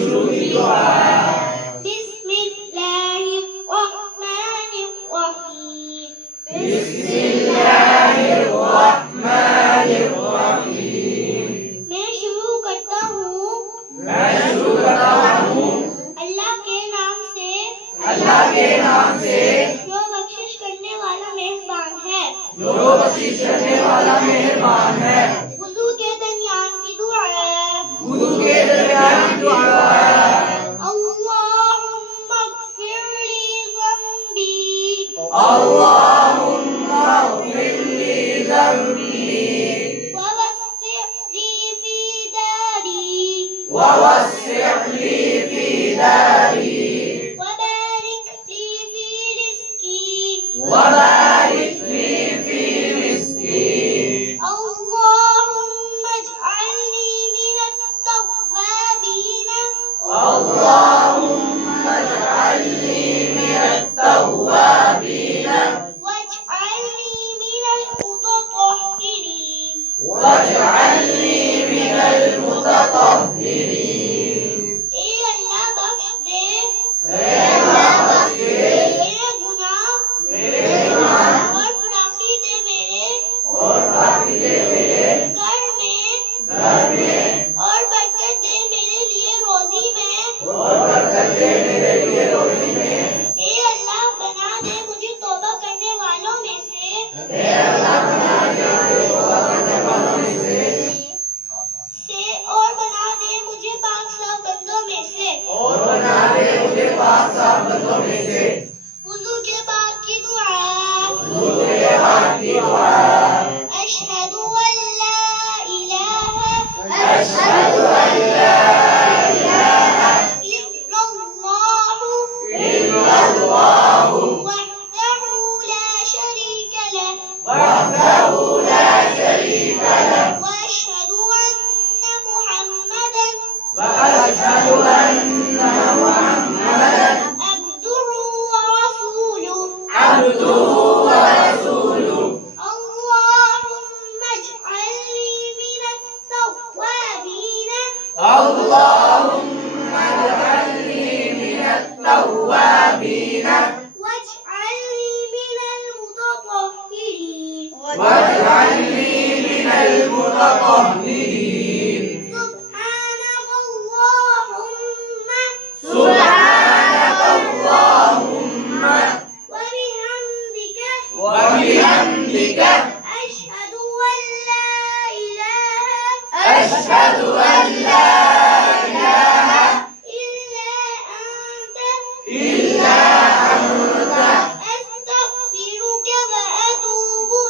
शुरू की दुआ है। बिस्मिल्लाहिर्रहमानिर्रहीम। बिस्मिल्लाहिर्रहमानिर्रहीम। मैं शुरू करता हूँ अल्लाह के नाम से, जो बख्शिश करने वाला मेहरबान है। वुज़ू के दरमियान की दुआ है। अल्लाहुम्मा ग़फ़िरली ज़ंबी ववस्सिअली फ़ी दारी वबारिक ली फ़ी रिज़्क़ी अल्लाहुम्मा इजअलनी मिनत तव्वाबीन वाजअलनी मिनल मुतत्तहिरीन। ए अल्लाह बख्श दे मेरे गुनाह और फराकी दे मेरे घर में और बरकत दे मेरे लिए रोज़ी में। ए अल्लाह बना दे मुझे तौबा करने वालों में से और बना दे मुझे पाक साफ बंदों में से। वुज़ू के बाद की दुआ। अशहदु अल्ला इलाहा इल्लल्लाहु वहदहु ला शरीका लहु व अशहदु अन्ना मुहम्मदन अब्दुहु व रसूलुहु। अल्लाहुम्मा इजअलनी मिनत तव्वाबीन वाजअलनी मिनल मुतत्तहिरीन। सुब्हानकल्लाहुम्मा व बिहम्दिका अशहदु अल्ला इलाहा इल्ला अंता अस्तगफिरुका व अतूबु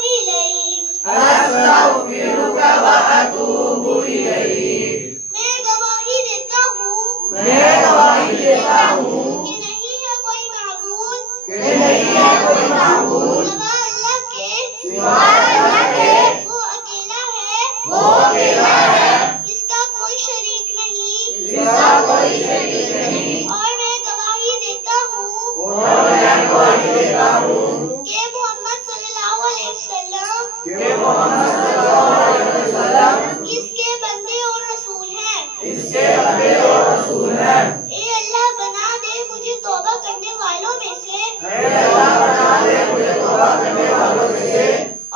इलैक। मैं गवाही देता हूँ कि नहीं है कोई माबूद सिवा अल्लाह के। वो अकेला है इसका कोई शरीक नहीं। और मैं गवाही देता हूँ कि मोहम्मद सल्लल्लाहु अलैहि वसल्लम इसके बंदे और रसूल हैं। ए अल्लाह बना दे मुझे तौबा करने वालों में से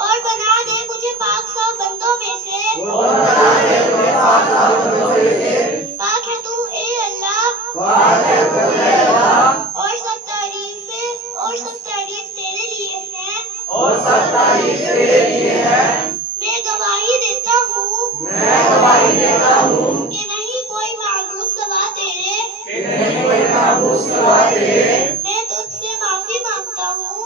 और बना दे मुझे पाक साफ बंदों में से। पाक है तू ए अल्लाह और सब तारीफ तेरे लिए है। मैं गवाही देता हूँ कि नहीं कोई माबूद सिवा तेरे। मैं तुझसे माफी मांगता हूँ